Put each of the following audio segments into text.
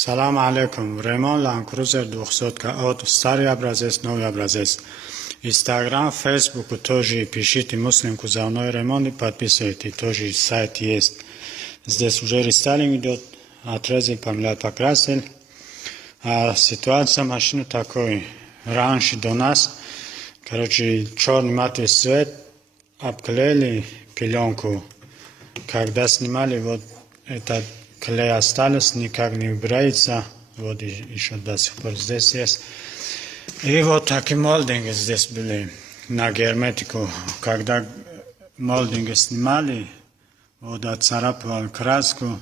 Салам алейкум. Ремон Land Cruiser 200 от старый образец, новый образец. Инстаграм, Фейсбук тоже пишите Муслим Кузовной ремонт и подписывайтесь. Тоже сайт есть. Здесь уже рестайлинг идет. Отрезали, помыли, покрасили. А ситуация машины такой. Раньше до нас, черный матовый цвет, обклеили пеленку. Когда снимали, вот этот клей остался, никак не убирается. Вот еще до сих пор здесь есть. И вот такие молдинги здесь были на герметику. Когда молдинги снимали, вот отцарапывал краску.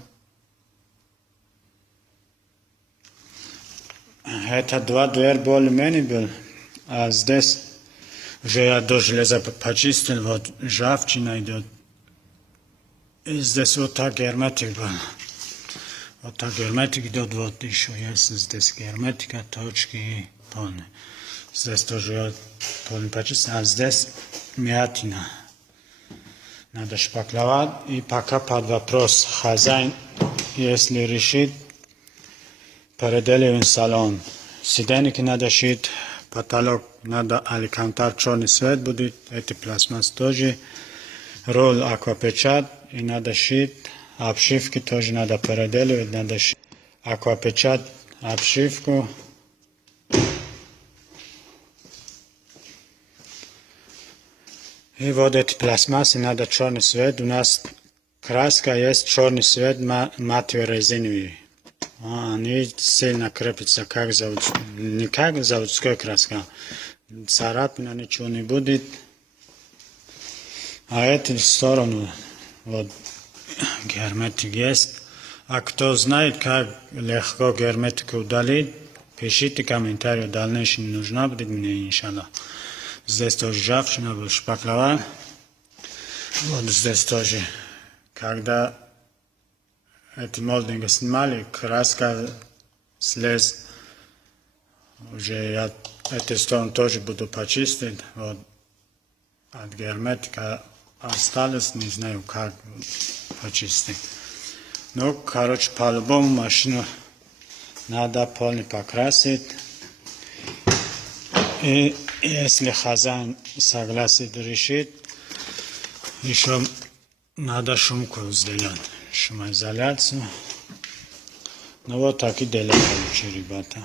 Это два дверь более-менее был. А здесь уже я до железа почистил, вот ржавчина идет. И здесь вот так герметик был. Вот так герметик идет, вот еще есть здесь герметика, точки полные. Здесь тоже полный почистил, а здесь мятина. Надо шпаклевать. И пока под вопрос хозяин, если решит, переделываем салон. Сиденьки надо шить, потолок надо алькантар, черный цвет будет, эти пластмасс тоже. Ролл аквапечат и надо шить. Обшивки тоже надо переделывать, надо шить. Аквапечат, обшивку. И вот эти пластмассы надо черный цвет. У нас краска есть черный цвет, матовый резиновый. Они сильно крепятся, как не как заводская краска. Царапина ничего не будет. А эту сторону, вот, герметик есть. А кто знает, как легко герметику удалить, пишите комментарии, дальнейшее не нужно будет мне, иншаллах. Здесь тоже ржавчина, был шпаклеван. Вот здесь тоже, когда эти молдинги снимали, краска слез. Уже я эту сторону тоже буду почистить. Вот от герметика осталось, не знаю как почистить. Ну, по-любому машину надо полный покрасить. И если хозяин согласен решить, еще надо шумку сделать, шумоизоляцию. Ну вот так и делаем, ребята.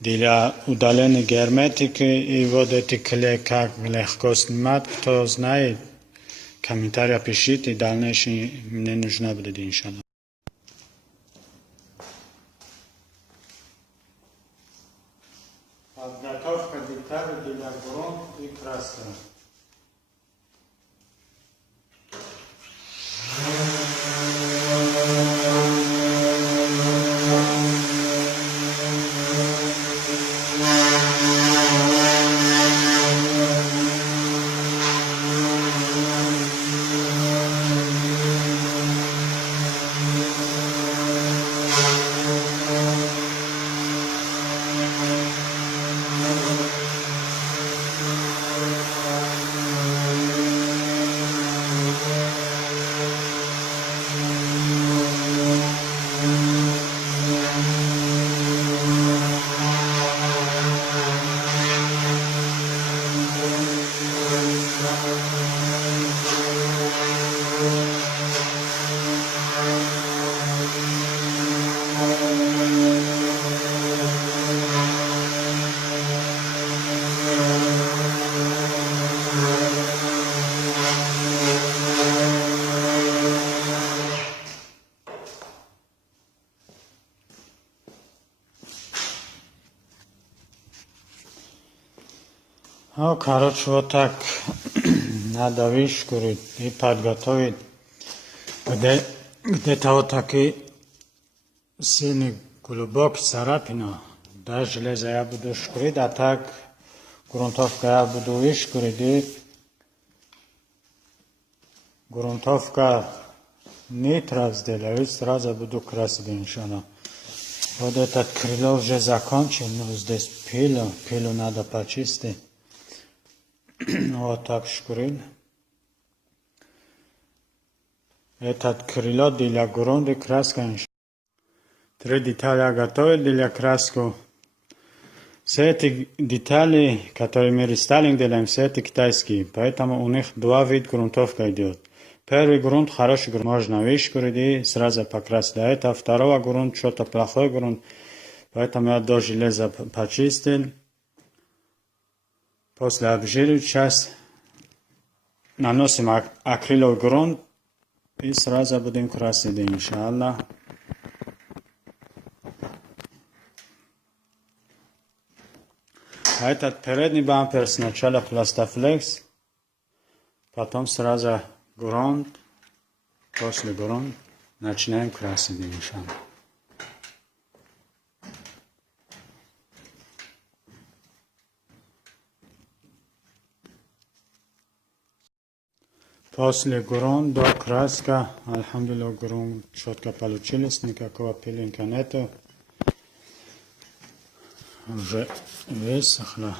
Для удаления герметики и вот эти клей, как легко снимать, кто знает, комментарии пишите, дальнейшее мне нужно будет, иншаллах. Подготовка деталей для грунт и краски. Ну, вот так надо вышкурить и подготовить. Где-то вот такие сильные глубокие царапины. Да, железо я буду шкурить, а так грунтовка я буду вышкурить. И грунтовка нитро сделаю, сразу буду красить, иншаллах. Вот этот крыло уже закончил, но здесь пилу надо почистить. Вот так шкурил. Этот крыло для грунта краска. 3 детали готовили для краску. Все эти детали, которые мы рестайлинг делаем, все это китайские. Поэтому у них два вида грунтовка идет. Первый грунт, хороший грунт, можно вышкурить и сразу покрасить. А это второй грунт, что-то плохой грунт. Поэтому я до железа почистил. После обжириваю часть. Наносим акриловый грунт. И сразу будем красить, иншаллах. А этот передний бампер сначала пластафлекс, потом сразу грунт, после грунт начинаем красить, иншаллах. После грунт до краска, альхамдулилlah, грунт четко получились, никакого пылинка нету. Уже высохло.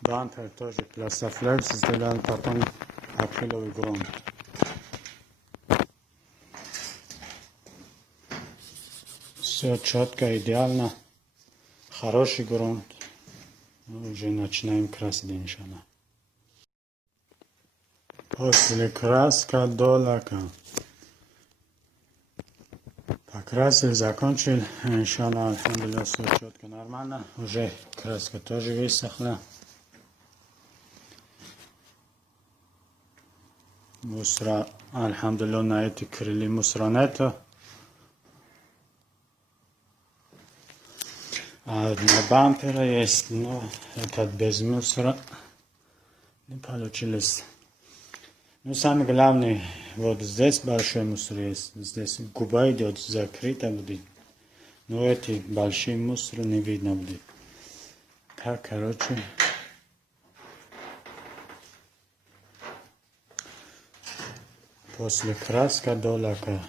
Бампер тоже пластафлекс сделал, потом акриловый грунт. Все четко, идеально. Хороший грунт. Уже начинаем красить, иншаллах. После краска до лака. Покрасил, закончил. Иншаллах, альхамдулилlah, все четко, нормально. Уже краска тоже высохла. Мусора, альхамдулилlah, на эти крылья мусора нету. А на бампера есть, но этот без мусора не получилось. Ну, самое главное, вот здесь большой мусор есть, здесь губа идет закрыта будет. Но эти большие мусоры не видно будет. Так, короче. После краска до лака.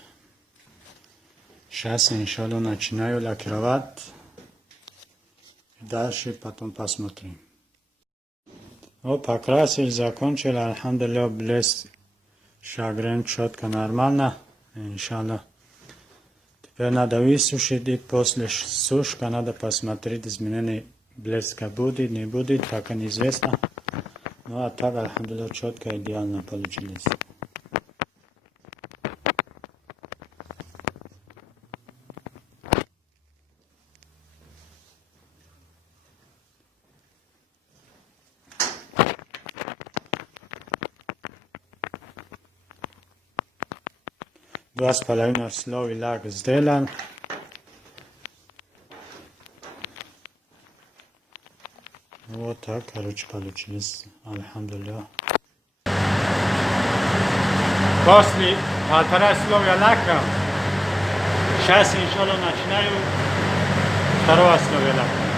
Сейчас, иншаллах, начинаю лакировать. Дальше потом посмотрим. Вот покрасил, закончил, альхамдулилlah, блеск, шагрен четко, нормально, иншаллах. Теперь надо высушить, и после сушки надо посмотреть, изменение блеска будет, не будет, пока неизвестно. Ну а так, альхамдулилlah, четко, идеально получилось. Два с половиной слоя лак сделан. Вот так, короче, получилось. Альхамдулилlah. После полтора слоя лака, сейчас, иншаллах, начинаю второго слоя лака.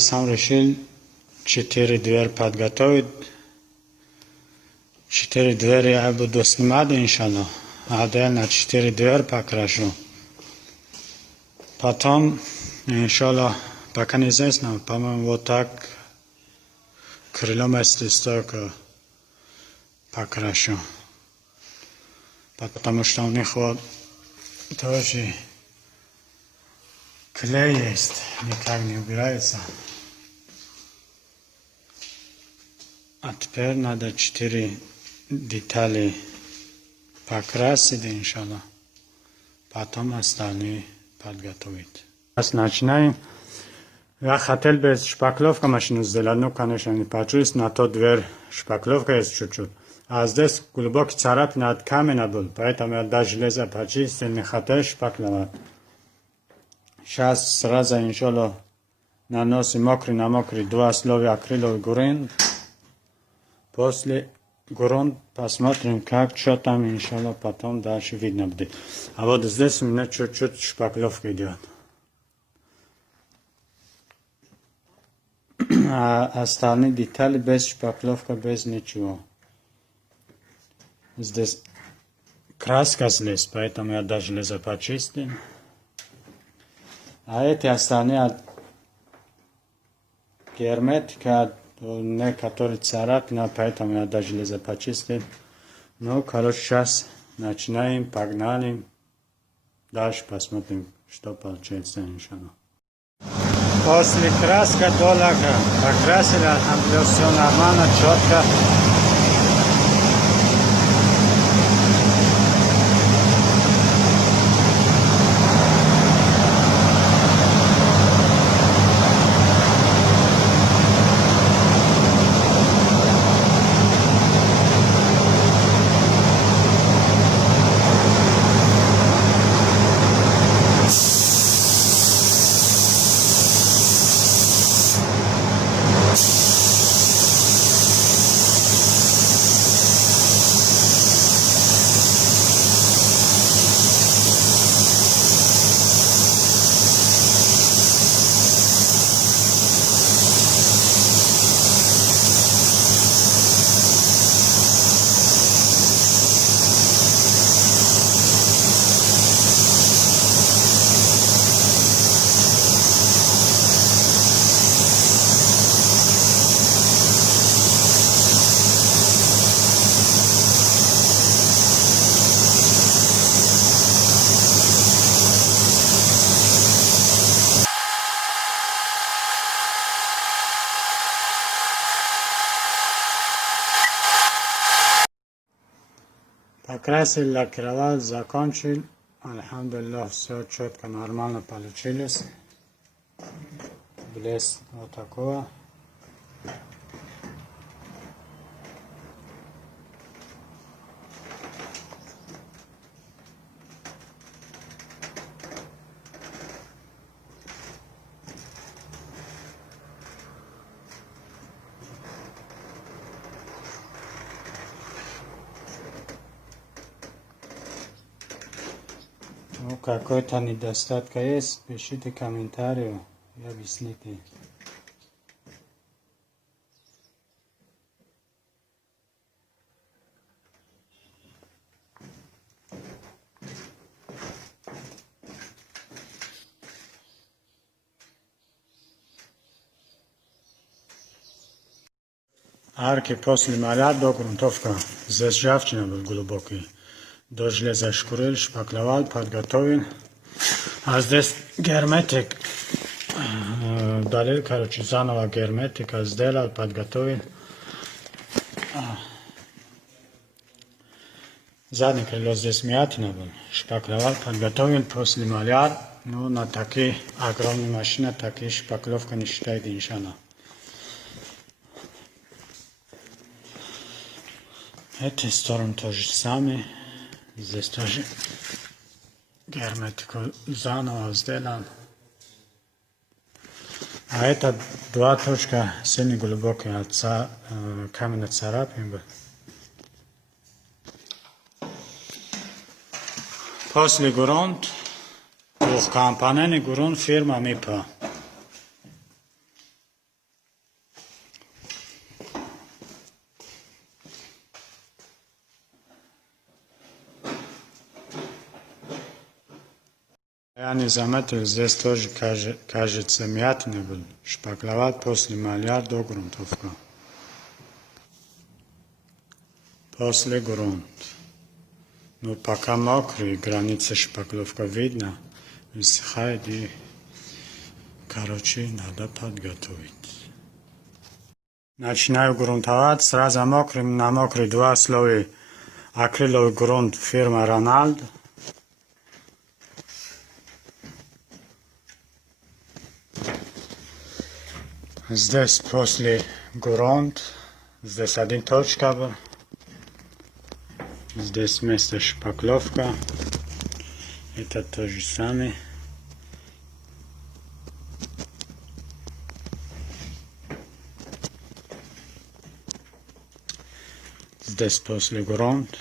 сам решил 4 двери подготовить. 4 двери я буду снимать, иншаллах. Отдельно 4 двери покрашу. Потом, иншаллах, пока неизвестно, по-моему, вот так крылом если столько покрашу. Потому что у них вот тоже клей есть, никак не убирается. А теперь надо 4 детали покрасить, иншаллах. Потом остальные подготовить. Сейчас начинаем. Я хотел без шпаклевка машину сделать, но, конечно, не получилось. На то дверь шпаклевка есть чуть-чуть. А здесь глубокий царапина от камня был, поэтому я до железа почистил, не хотел шпаклевать. Сейчас сразу, иншаллах, наносим мокрый на мокрый 2 слоя акриловый грунт. После грунт посмотрим, как, что там, иншаллах, потом дальше видно будет. А вот здесь у меня чуть-чуть шпаклевка идет. А остальные детали без шпаклевка, без ничего. Здесь краска слез, поэтому я даже железо почистил. А эти остальные от герметика, некоторые царапины, поэтому я даже железо почистил. Ну, короче, сейчас начинаем, погнали. Дальше посмотрим, что получается, иншаллах. После краска долага покрасили, альхамдулилlah, все нормально, четко. Покрасил, лакировал, закончил. Альхамдулилlah, все четко, нормально получилось. Блеск вот такого. Ну, какой-то недостатка есть, пишите комментарии и объясните. Арки после маля до грунтовка. Здесь ржавчина был глубокий. До железа шкурил, шпаклевал, подготовил. А здесь герметик. Удалил, короче, заново герметика сделал, подготовил. Заднее крыло здесь мятина был. Шпаклевал, подготовил после маляр. Ну, на такие огромные машины, такие шпаклевка не считает, иншаллах. Эти стороны тоже самые. Здесь тоже герметику заново сделал. А это 2 точка сильно глубокие от каменной царапины. После грунт, двухкомпонентный грунт фирма МИПА. Я не заметил, здесь тоже, кажется, мятный был. Шпаклевать после маляр до грунтовка. После грунт. Но пока мокрый, граница шпаклевка видно. Высыхает и, короче, надо подготовить. Начинаю грунтовать, сразу мокрым, на мокрый 2 слоя акриловый грунт фирмы Рональд. Здесь после грунт, здесь 1 точка был, здесь вместо шпаклевка, это то же самое. Здесь после грунт.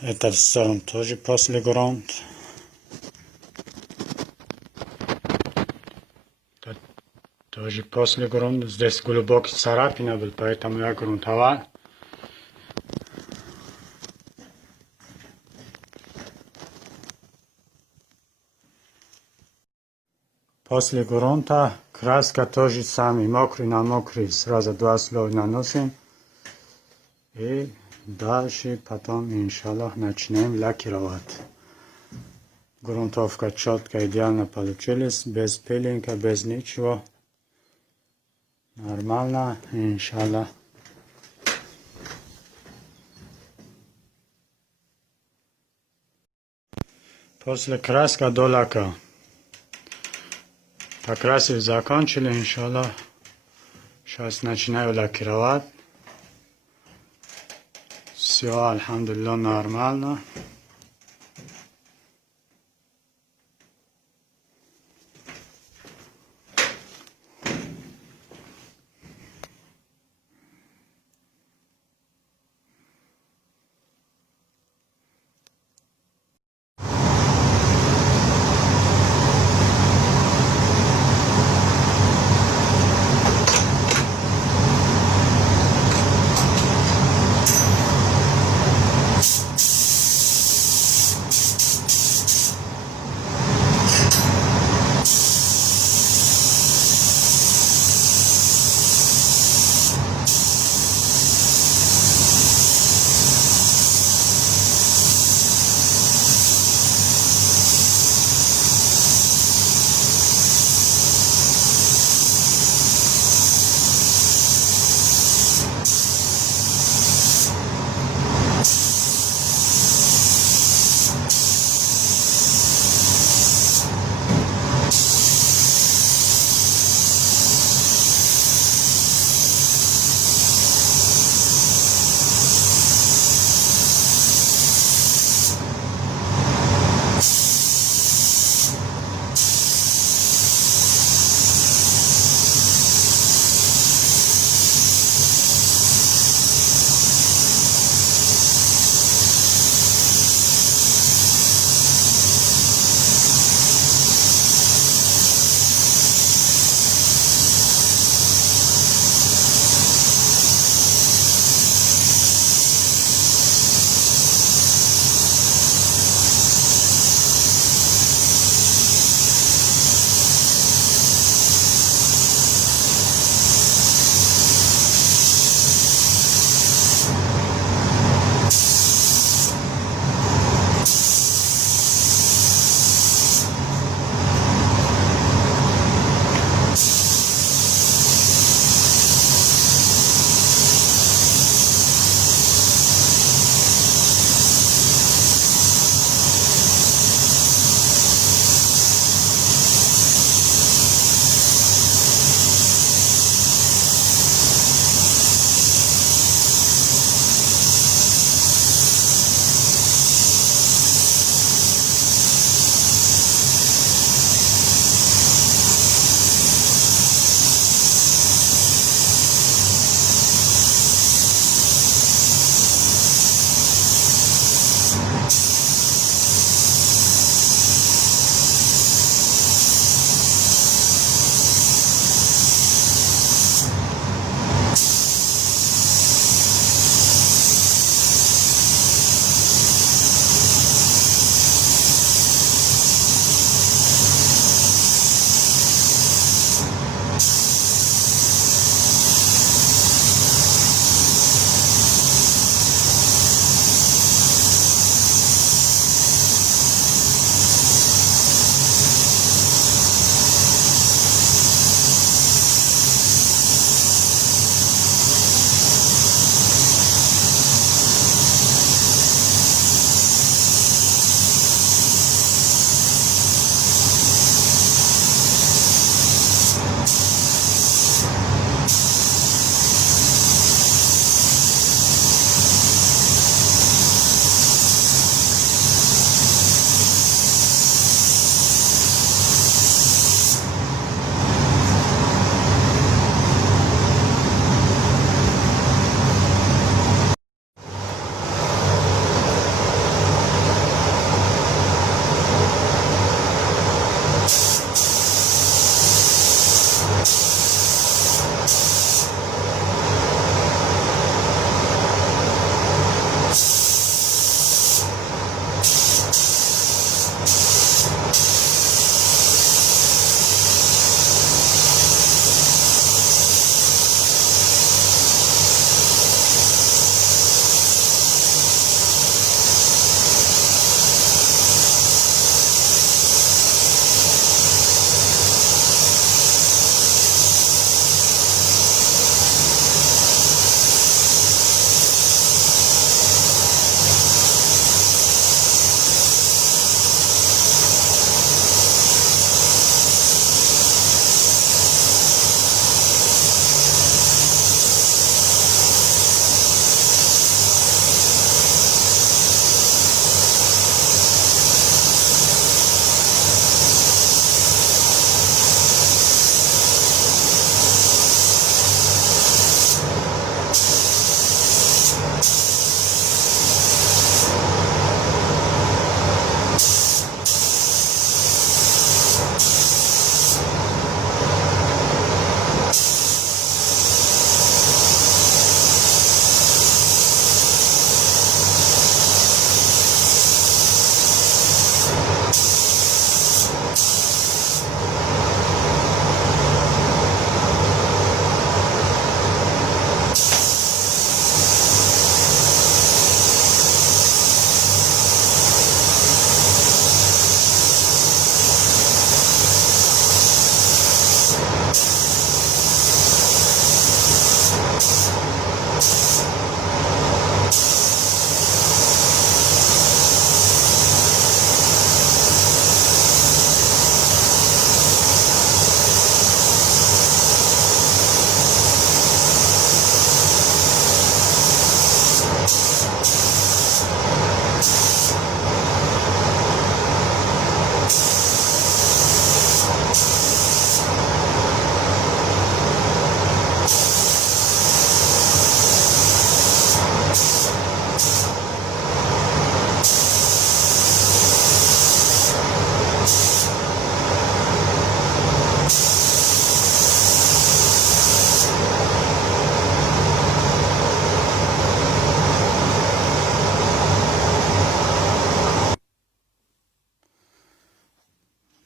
Это все тоже после грунт. Тоже после грунт. Здесь глубокий царапина был, поэтому я грунтовал. После грунта краска тоже самый, мокрый на мокрый, сразу 2 слоя наносим. И дальше потом, иншаллах, начнем лакировать. Грунтовка четко, идеально получилась, без пилинга, без ничего. Нормально, иншаллах. После краска до лака. Покрасив закончили, иншаллах. Сейчас начинаю лакировать. Все, альхамдулилlah, нормально.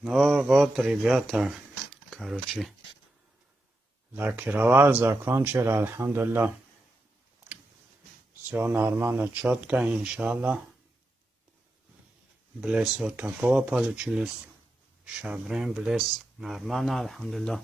Ну вот, ребята, короче, лакировал, закончил, альхамдулилlah. Все нормально, четко, иншаллах. Блеск вот такого получилось. Шабрин, блеск нормально, альхамдулилlah.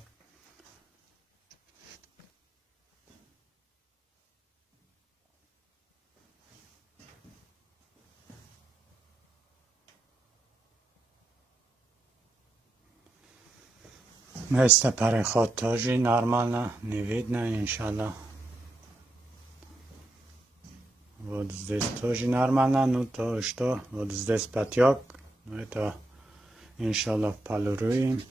Место переход тоже нормально, не видно, иншаллах. Вот здесь тоже нормально, ну то что, вот здесь потек, ну это иншаллах полируем.